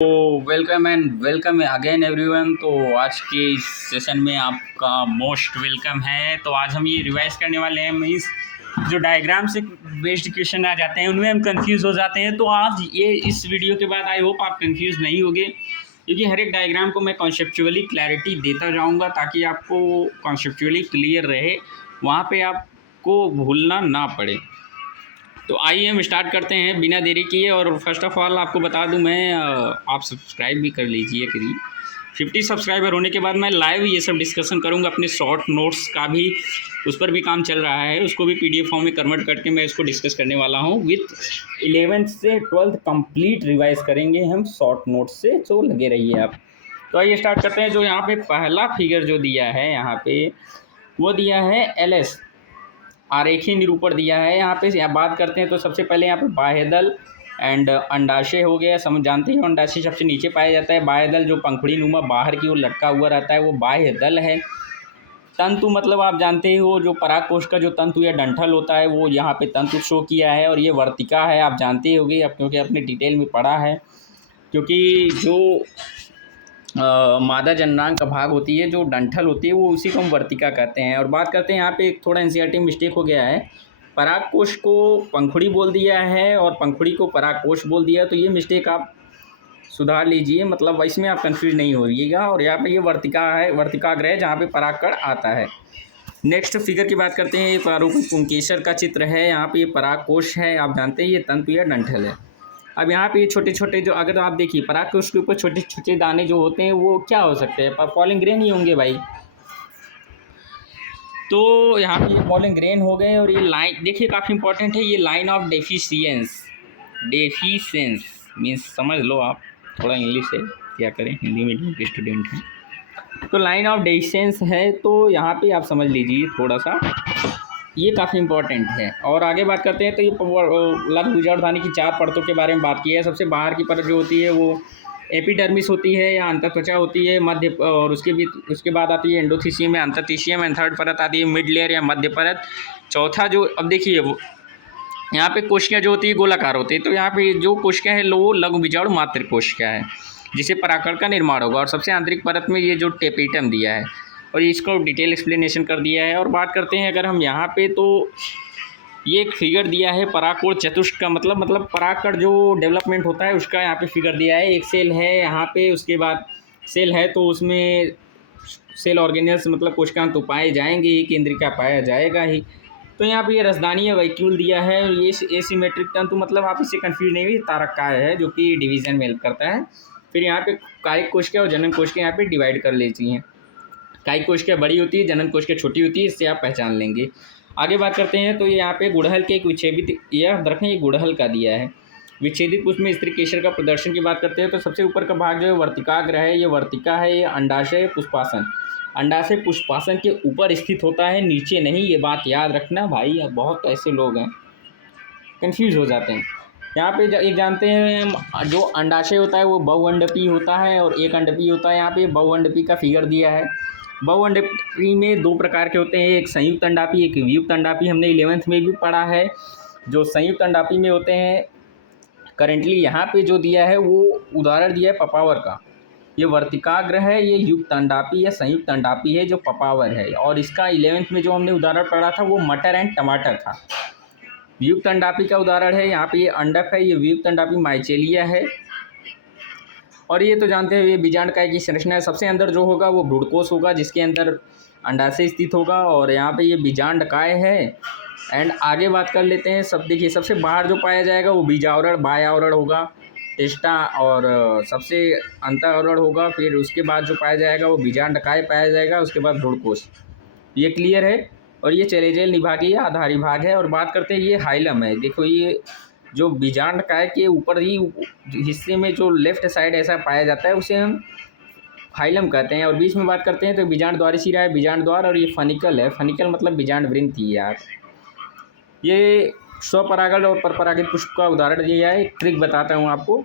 तो welcome and welcome again everyone. तो आज के इस सेशन में आपका मोस्ट वेलकम है। तो आज हम ये रिवाइज करने वाले हैं। मीन्स जो डायग्राम से बेस्ड क्वेश्चन आ जाते हैं उनमें हम कंफ्यूज हो जाते हैं। तो आज ये इस वीडियो के बाद आई होप आप कंफ्यूज नहीं होगे, क्योंकि हर एक डायग्राम को मैं कॉन्सेप्चुअली क्लैरिटी देता जाऊँगा ताकि आपको कॉन्सेप्चुअली क्लियर रहे, वहाँ पर आपको भूलना ना पड़े। तो आइए हम स्टार्ट करते हैं बिना देरी किए। और फर्स्ट ऑफ ऑल आपको बता दूं, मैं आप सब्सक्राइब भी कर लीजिए। करीब 50 सब्सक्राइबर होने के बाद मैं लाइव ये सब डिस्कशन करूंगा। अपने शॉर्ट नोट्स का भी उस पर भी काम चल रहा है, उसको भी PDF फॉर्म में कन्वर्ट करके मैं इसको डिस्कस करने वाला हूं। विथ 11th से 12th कंप्लीट रिवाइज करेंगे हम शॉर्ट नोट्स से, तो लगे रहिए आप। तो आइए स्टार्ट करते हैं। जो यहाँ पे पहला फिगर जो दिया है यहाँ पे, वो दिया है LS, आरेखीय निरूपण दिया है। यहाँ पे बात करते हैं तो सबसे पहले यहाँ पे बाह्यदल एंड अंडाशय हो गया। समझ जानते हैं अंडाशय सबसे नीचे पाया जाता है। बाह्यदल जो पंखुड़ी नुमा बाहर की ओर लटका हुआ रहता है वो बाह्यदल है। तंतु मतलब आप जानते हो जो परागकोश का जो तंतु या डंठल होता है वो यहाँ पे तंतु शो किया है। और ये वर्तिका है, आप जानते होंगे अब, क्योंकि आपने डिटेल में पढ़ा है। क्योंकि जो मादा जननांग का भाग होती है, जो डंठल होती है, वो उसी को हम वर्तिका कहते हैं। और बात करते हैं यहाँ पे एक थोड़ा NCERT मिस्टेक हो गया है। परागकोश को पंखुड़ी बोल दिया है और पंखुड़ी को परागकोश बोल दिया, तो ये मिस्टेक आप सुधार लीजिए। मतलब इसमें आप कंफ्यूज नहीं हो रहिएगा। और यहाँ पे ये वर्तिका है, वर्तिकाग्र है जहाँ पे परागकण आता है। नेक्स्ट फिगर की बात करते हैं। ये प्रारूपिक पुंकेसर का चित्र है। यहाँ पे ये परागकोश है, आप जानते हैं ये तंतु या डंठल है। अब यहाँ पे छोटे छोटे जो, अगर आप देखिए परागकोश के ऊपर छोटे छोटे दाने जो होते हैं वो क्या हो सकते हैं? पॉलिन ग्रेन ही होंगे भाई। तो यहाँ पे ये पॉलिन ग्रेन हो गए। और ये लाइन देखिए काफ़ी इंपॉर्टेंट है, ये लाइन ऑफ डेफिशिएंस। डेफिशिएंस मीन्स समझ लो आप, थोड़ा इंग्लिश है, क्या करें, हिंदी मीडियम के स्टूडेंट हैं तो लाइन ऑफ डेफिशिएंस है। तो यहाँ पे आप समझ लीजिए थोड़ा सा, ये काफ़ी इंपॉर्टेंट है। और आगे बात करते हैं तो ये लघु भुजौरधानी की 4 परतों के बारे में बात की है। सबसे बाहर की परत जो होती है वो एपिडर्मिस होती है या अंतःत्वचा होती है, मध्य, और उसके बाद आती है एंडोथीसियम या अंतःथीसियम, एंड थर्ड परत आती है मिड लेयर या मध्य परत। चौथा जो, अब देखिए वो यहाँ पे कोशिका जो होती है गोलाकार होती है। तो यहाँ पे जो कोशिका है वो लघु बीजाणु मात्र कोशिका है जिसे परागकण का निर्माण होगा। और सबसे आंतरिक परत में ये जो टेपिटम दिया है और इसको डिटेल एक्सप्लेनेशन कर दिया है। और बात करते हैं अगर हम यहाँ पे, तो ये एक फिगर दिया है परागकोश चतुष्क का, मतलब परागकण जो डेवलपमेंट होता है उसका यहाँ पे फिगर दिया है। एक सेल है यहाँ पे, उसके बाद सेल है तो उसमें सेल ऑर्गेनल्स मतलब कोशिकाएं तो पाए जाएंगे ही, केंद्रिका पाया जाएगा ही। तो यहाँ पे ये रसदानी या वैक्यूल दिया है। ये एसिमेट्रिक तंतु, मतलब आप इससे कन्फ्यूज नहीं हुई, तारककाय है जो कि डिवीज़न में हेल्प करता है। फिर यहाँ पे कायिक कोशिका और जनन कोशिका यहाँ पे डिवाइड कर लेती हैं। कायिक कोशिका बड़ी होती है, जनन कोशिका छोटी होती है, इससे आप पहचान लेंगे। आगे बात करते हैं तो ये यहाँ पे गुड़हल के एक विच्छेदित, यह रखें ये गुड़हल का दिया है। विच्छेदित पुष्प में स्त्री केसर का प्रदर्शन की बात करते हैं तो सबसे ऊपर का भाग जो है वर्तिकाग्र है, ये वर्तिका है। ये अंडाशय पुष्पासन, अंडाशय पुष्पासन के ऊपर स्थित होता है, नीचे नहीं, ये बात याद रखना भाई। बहुत ऐसे लोग हैं कन्फ्यूज हो जाते हैं। यहाँ पे एक जानते हैं जो अंडाशय होता है वो बहुअंडपी होता है और एक अंडपी होता है। यहाँ पे बहुअंडपी का फिगर दिया है। बहुअंडपी में 2 प्रकार के होते हैं, एक संयुक्त अंडापी, एक वियुक्त अंडापी। हमने 11th में भी पढ़ा है। जो संयुक्त अंडापी में होते हैं, करेंटली यहाँ पे जो दिया है वो उदाहरण दिया है पपावर का। ये वर्तिकाग्र है, ये युक्त अंडापी या संयुक्त अंडापी है जो पपावर है। और इसका 11th में जो हमने उदाहरण पढ़ा था वो मटर एंड टमाटर था। वियुक्त अंडापी का उदाहरण है यहाँ पे ये अंडक है, ये वियुक्त अंडापी माइचेलिया है। और ये तो जानते हैं ये बीजांडकाय की संरचना है। सबसे अंदर जो होगा वो भ्रूणकोश होगा जिसके अंदर अंडाशय स्थित होगा, और यहाँ पे ये बीजांडकाय है। एंड आगे बात कर लेते हैं। सब देखिए सबसे बाहर जो पाया जाएगा वो बीजावरण बाह्यावरण होगा, टेस्टा, और सबसे अंतःवरण होगा। फिर उसके बाद जो पाया जाएगा वो बीजांडकाय पाया जाएगा, उसके बाद भ्रूणकोश। ये क्लियर है। और ये चलेजेल निभागीय या आधारी भाग है। और बात करते हैं ये हाइलम है। देखो ये जो बीजांडकाय के ऊपर ही हिस्से में जो लेफ्ट साइड ऐसा पाया जाता है उसे हम हाइलम कहते हैं। और बीच में बात करते हैं तो बीजांड द्वारी शिरा है, बीजांड द्वार। और ये फनिकल है, फनिकल मतलब बीजांड वृंति यार। ये स्वपरागण और परपरागित पुष्प का उदाहरण दिया है। एक ट्रिक बताता हूँ आपको,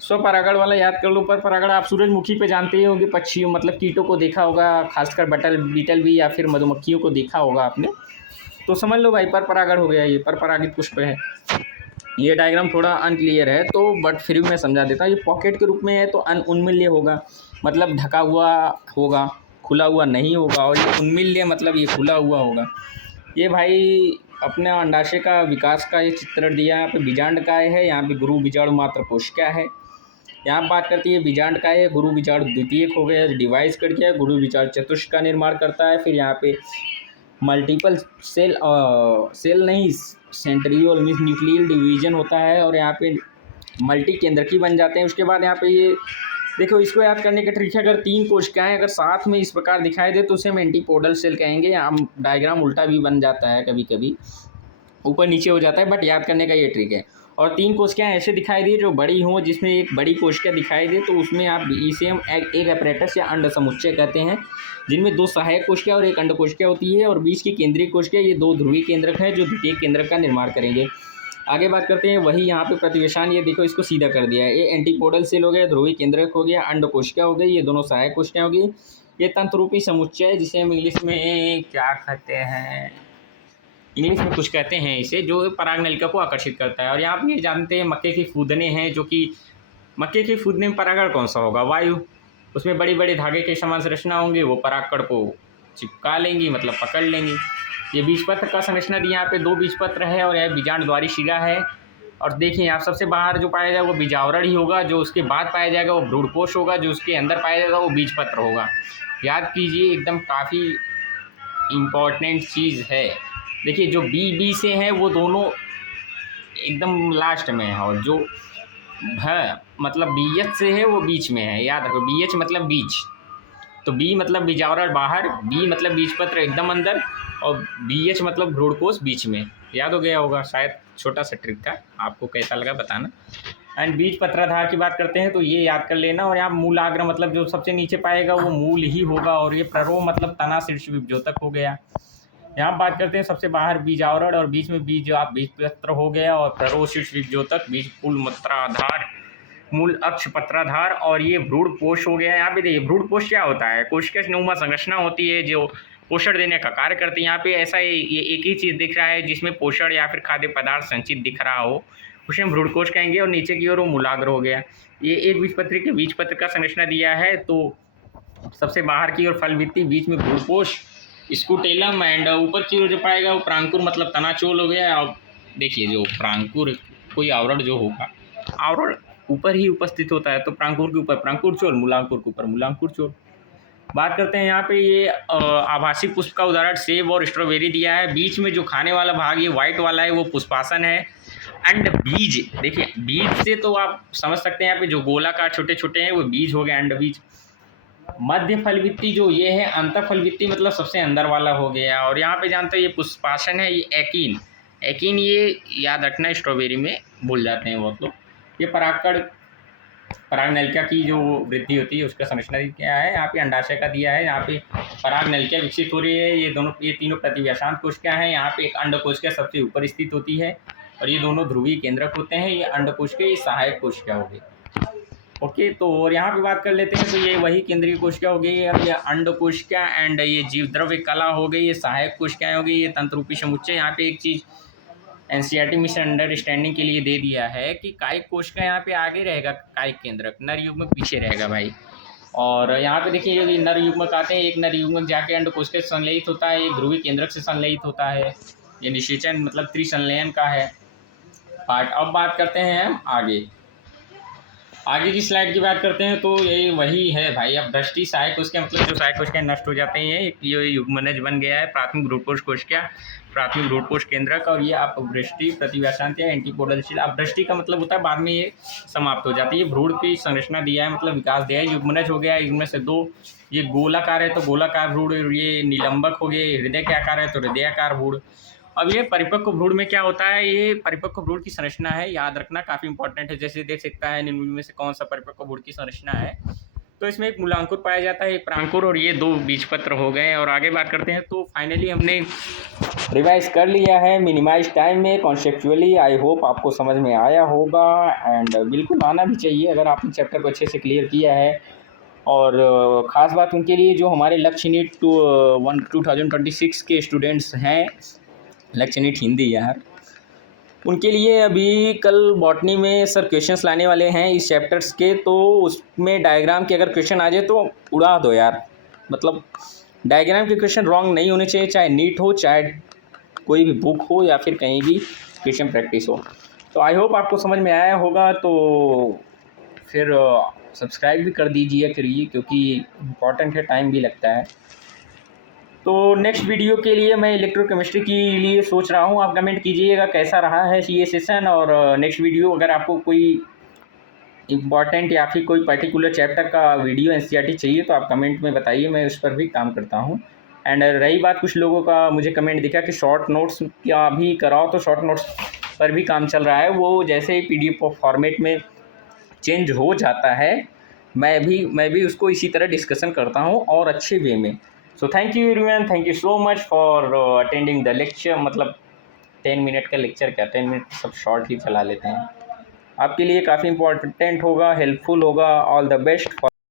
स्वपरागण वाला याद कर लो। परपरागण आप सूरजमुखी पे जानते ही होंगे, पक्षियों मतलब कीटों को देखा होगा, खासकर बीटल भी या फिर मधुमक्खियों को देखा होगा आपने, तो समझ लो भाई परपरागण हो गया, ये परपरागित पुष्प है। ये डायग्राम थोड़ा अनक्लियर है तो बट फिर भी मैं समझा देता हूँ। ये पॉकेट के रूप में है तो उन्मील्य होगा, मतलब ढका हुआ होगा, खुला हुआ नहीं होगा। और ये उन्मील्य मतलब ये खुला हुआ होगा। ये भाई अपने अंडाशय का विकास का ये चित्रण दिया है। यहाँ पे बीजांडकाय है, यहाँ पे गुरु बीजाणु मात्र कोशिका है। यहाँ बात करती है बीजांडकाय है, गुरु बीजाणु द्वितीयक हो गया, डिवाइस कर गया, गुरु बीजाणु चतुष्क का निर्माण करता है। फिर यहाँ पे मल्टीपल सेल सेल नहीं सेंट्रियोल मीन्स न्यूक्लियल डिवीजन होता है और यहाँ पे मल्टी केंद्रकी बन जाते हैं। उसके बाद यहाँ पे ये देखो, इसको याद करने का ट्रिक है, अगर 3 कोशिकाएं अगर साथ में इस प्रकार दिखाई दे तो उसे हम एंटीपोडल सेल कहेंगे। यहाँ डायग्राम उल्टा भी बन जाता है, कभी कभी ऊपर नीचे हो जाता है, बट याद करने का ये ट्रिक है। और 3 कोशिकाएं ऐसे दिखाई दी जो बड़ी हों, जिसमें एक बड़ी कोशिका दिखाई दे तो उसमें आप इसे हम एक अपैरेटस या अंड समुच्चय कहते हैं, जिनमें 2 सहायक कोशिका और 1 अंड कोशिका होती है। और बीच की केंद्रीय कोशिका ये 2 ध्रुवीय केंद्रक हैं जो द्वितीयक केंद्रक का निर्माण करेंगे। आगे बात करते हैं, वही यहाँ पे प्रतिवेशान, ये देखो इसको सीधा कर दिया है। ये एंटीपोडल सेल हो गया, ध्रुवीय केंद्रक हो गया, अंड कोशिका हो गई, ये दोनों सहायक कोशिकाएं हो गई। ये तंतुरूपी समुच्चय है जिसे हम इंग्लिश में क्या कहते हैं, इंग्लिश में कुछ कहते हैं इसे, जो परागनलिका को आकर्षित करता है। और यहाँ पे ये जानते हैं मक्के की फूदने हैं, जो कि मक्के के फूदने में परागण कौन सा होगा, वायु। उसमें बड़ी बड़ी धागे के समान संरचना होंगे, वो परागकण को चिपका लेंगी, मतलब पकड़ लेंगी। ये बीजपत्र का संरचना दी, यहाँ पे 2 बीजपत्र है और यह बीजांडद्वारी शिरा है। और देखिए आप सबसे बाहर जो पाया जाएगा वो बीजावरण ही होगा, जो उसके बाद पाया जाएगा वो भ्रूणपोष होगा, जो उसके अंदर पाया जाएगा वो बीजपत्र होगा। याद कीजिए, एकदम काफ़ी इम्पॉर्टेंट चीज़ है। देखिए जो बी से है वो दोनों एकदम लास्ट में है, और जो है मतलब BH से है वो बीच में है। याद रखो, BH मतलब बीज, तो B मतलब बीजावरण बाहर, B मतलब बीजपत्र एकदम अंदर, और BH मतलब भ्रूणकोश बीच में। याद हो गया होगा शायद, छोटा सा ट्रिक था, आपको कैसा लगा बताना। एंड बीज पत्राधार की बात करते हैं तो ये याद कर लेना। और यहाँ मूलाग्र मतलब जो सबसे नीचे पाएगा वो मूल ही होगा, और ये प्ररो मतलब तना शीर्ष विभ्योतक हो गया। यहाँ बात करते हैं सबसे बाहर बीजावरण और बीच में बीज, आप बीजपत्र हो गया, और प्ररो शीर्ष विभ्योतक, बीज पुल मूत्राधार, मूल अक्ष पत्राधार, और ये भ्रूणपोष हो गया। यहाँ पे देखिए भ्रूणपोष क्या होता है, कोशिका नुमा संरचना होती है जो पोषण देने का कार्य करती है। यहाँ पे ऐसा ये एक ही चीज़ दिख रहा है जिसमें पोषण या फिर खाद्य पदार्थ संचित दिख रहा हो, उसे हम भ्रूणकोश कहेंगे। और नीचे की ओर वो मूलाग्र हो गया। ये एक बीजपत्री के बीजपत्र का संरचना दिया है, तो सबसे बाहर की ओर फल भित्ति, बीच में भ्रूणपोष स्कूटेलम, एंड ऊपर की ओर जो पाएगा वो प्रांकुर मतलब तनाचोल हो गया। और देखिए जो प्रांकुर कोई आवरण जो होगा, आवरण ऊपर ही उपस्थित होता है, तो प्रांकुर के ऊपर प्रांकुर चोल, मूलांकुर के ऊपर मूलांकुर चोल। बात करते हैं यहाँ पे ये आभासी पुष्प का उदाहरण सेब और स्ट्रॉबेरी दिया है। बीच में जो खाने वाला भाग ये व्हाइट वाला है वो पुष्पासन है। एंड बीज, देखिए बीज से तो आप समझ सकते हैं यहाँ पे जो गोलाकार छोटे छोटे हैं वो बीज हो गए, अंड बीज। मध्य फलवित्ती जो ये है, अंत फलवित्ती मतलब सबसे अंदर वाला हो गया। और यहाँ पे जानते हैं ये पुष्पासन है, ये एकीन, एकीन ये याद रखना, स्ट्रॉबेरी में भूल जाते हैं बहुत लोग। ये परागकण, परागनलिका की जो वृद्धि होती है उसका संरचना क्या है, यहाँ पे अंडाशय का दिया है। यहाँ पे परागनलिका विकसित हो रही है, ये तीनों प्रतिव्यासांत कोशिकाएं हैं। यहाँ पे एक अंड कोशिका सबसे ऊपर स्थित होती है, और ये दोनों ध्रुवीय केंद्रक होते हैं। ये अंड कोशिका, ये सहायक कोशिका हो गई। ओके, तो और यहाँ पे बात कर लेते हैं, तो ये वही केंद्रीय कोशिका हो गई। अब ये अंड कोशिका एंड ये जीव द्रव्य कला हो गई, ये सहायक कोशिकाएं हो गई, ये तंत्रूपी समुच्चय। यहाँ पे एक चीज़ एनसीईआरटी मिशन अंडरस्टैंडिंग के लिए दे दिया है कि कायिक कोशिका यहाँ पे आगे रहेगा, कायिक केंद्रक, नर युग्मक पीछे रहेगा भाई। और यहाँ पे देखिए यदि नर युग्मक आते हैं, एक नर युग्मक जाके अंड कोशिका से संलयित होता है, एक ध्रुवीय केंद्रक से संलयित होता है। ये निषेचन मतलब त्रिसंलयन का है पार्ट। अब बात करते हैं हम आगे की स्लाइड की बात करते हैं, तो ये वही है भाई। अब दृष्टि सहायक कोशिका मतलब जो सहायक कोशिकाएं नष्ट हो जाते हैं, ये युग्मनज बन गया है। प्राथमिक भ्रूणपोष कोशिका, प्राथमिक भ्रूणपोष केंद्रक, और ये अपभ्रष्टि, प्रतिव्यासांत या एंटीपोडल शील। अपभ्रष्टि का मतलब होता है बाद में ये समाप्त हो जाती है। भ्रूण की संरचना दिया है, मतलब विकास दिया है। युग्मनज हो गया, युग्म से 2, ये गोलाकार है तो गोलाकार भ्रूण, ये निलंबक हो गए, हृदय के आकार है तो हृदयाकार भ्रूण। अब ये परिपक्व भ्रूण में क्या होता है, ये परिपक्व भ्रूण की संरचना है, याद रखना काफ़ी इंपॉर्टेंट है। जैसे देख सकता है निम्न में से कौन सा परिपक्व भ्रूण की संरचना है, तो इसमें एक मूलांकुर पाया जाता है, एक प्रांकुर, और ये 2 बीजपत्र हो गए। और आगे बात करते हैं, तो फाइनली हमने रिवाइज कर लिया है मिनिमाइज टाइम में कॉन्सेप्चुअली। आई होप आपको समझ में आया होगा, एंड बिल्कुल आना भी चाहिए अगर आपने चैप्टर को अच्छे से क्लियर किया है। और ख़ास बात उनके लिए जो हमारे लक्ष्य नीट 2026 के स्टूडेंट्स हैं, लक्ष्य नीट हिंदी यार, उनके लिए अभी कल बॉटनी में सर क्वेश्चंस लाने वाले हैं इस चैप्टर्स के, तो उसमें डायग्राम के अगर क्वेश्चन आ जाए तो उड़ा दो यार। मतलब डायग्राम के क्वेश्चन रॉन्ग नहीं होने चाहिए, चाहे नीट हो, चाहे कोई भी बुक हो, या फिर कहीं भी क्वेश्चन प्रैक्टिस हो। तो आई होप आपको समझ में आया होगा। तो फिर सब्सक्राइब भी कर दीजिए करिए, क्योंकि इम्पॉर्टेंट है, टाइम भी लगता है। तो नेक्स्ट वीडियो के लिए मैं इलेक्ट्रोकेमिस्ट्री के लिए सोच रहा हूँ, आप कमेंट कीजिएगा कैसा रहा है ये सेशन। और नेक्स्ट वीडियो अगर आपको कोई इम्पॉर्टेंट या फिर कोई पर्टिकुलर चैप्टर का वीडियो एनसीईआरटी चाहिए तो आप कमेंट में बताइए, मैं उस पर भी काम करता हूँ। एंड रही बात, कुछ लोगों का मुझे कमेंट दिखा कि शॉर्ट नोट्स क्या भी कराओ, तो शॉर्ट नोट्स पर भी काम चल रहा है। वो जैसे ही PDF फॉर्मेट में चेंज हो जाता है, मैं भी उसको इसी तरह डिस्कशन करता हूँ और अच्छे वे में। So thank you everyone, thank you so much for attending the lecture. मतलब 10 मिनट का लेक्चर क्या, 10 मिनट सब शॉर्ट ही चला लेते हैं। आपके लिए काफ़ी इंपॉर्टेंट होगा, हेल्पफुल होगा। All the best.